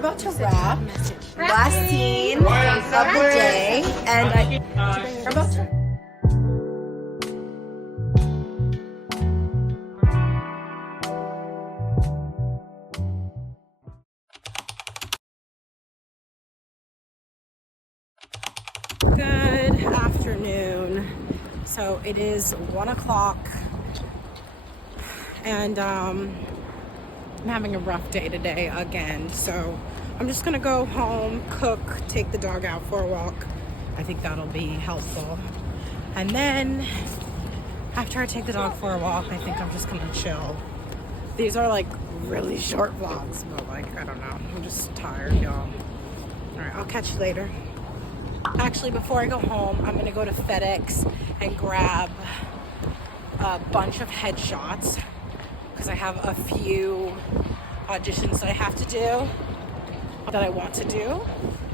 about to wrap. Last scene of the day, and we're about to. Good afternoon. So it is 1 o'clock, and I'm having a rough day today again. So I'm just gonna go home, cook, take the dog out for a walk. I think that'll be helpful. And then after I take the dog for a walk, I think I'm just gonna chill. These are like really short vlogs, but like, I don't know. I'm just tired, y'all. All right, I'll catch you later. Actually, before I go home, I'm gonna go to FedEx and grab a bunch of headshots because I have a few auditions that I have to do, that I want to do.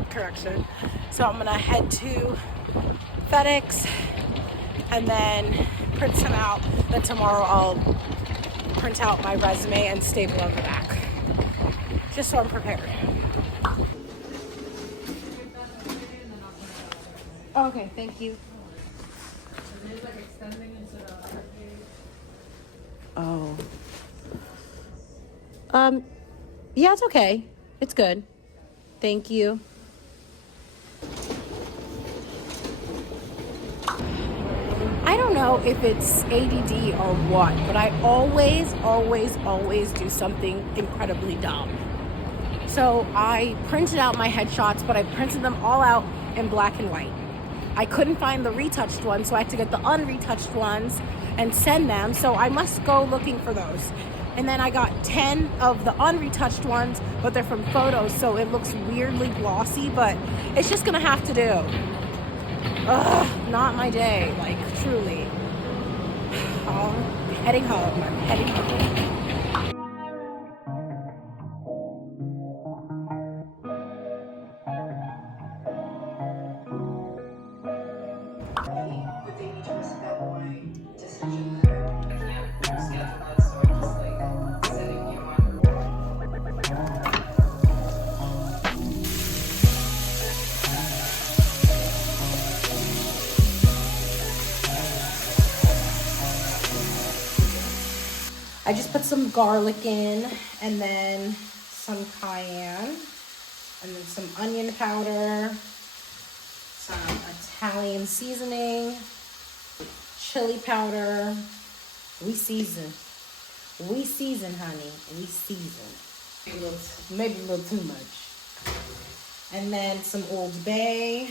Correction. So I'm gonna head to FedEx and then print some out. Then tomorrow I'll print out my resume and staple on the back, just so I'm prepared. Okay, thank you. Oh. Yeah, it's okay. It's good. Thank you. I don't know if it's ADD or what, but I always do something incredibly dumb. So I printed out my headshots, but I printed them all out in black and white. I couldn't find the retouched ones, so I had to get the unretouched ones and send them. So I must go looking for those. And then I got 10 of the unretouched ones, but they're from photos, so it looks weirdly glossy, but it's just gonna have to do. Ugh, not my day, like truly. Oh, I'm heading home. But they need to respect my decision. I can't schedule it, so I'm just like setting you on. I just put some garlic in, and then some cayenne, and then some onion powder, some Italian seasoning, chili powder. We season, honey. We season. Maybe a little too much. And then some Old Bay.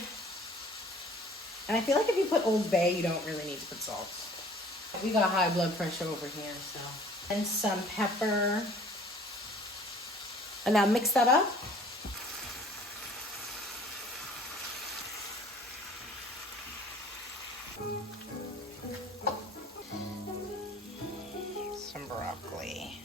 And I feel like if you put Old Bay, you don't really need to put salt. We got high blood pressure over here, so. And some pepper. And now mix that up. Some broccoli.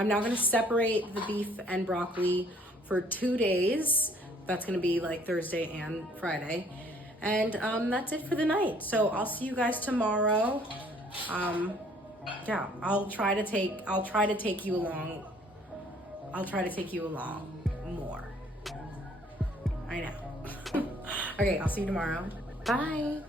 I'm now gonna separate the beef and broccoli for 2 days. That's gonna be like Thursday and Friday. And that's it for the night. So I'll see you guys tomorrow. Yeah, I'll try to take you along. I'll try to take you along more. I know. Okay, I'll see you tomorrow. Bye.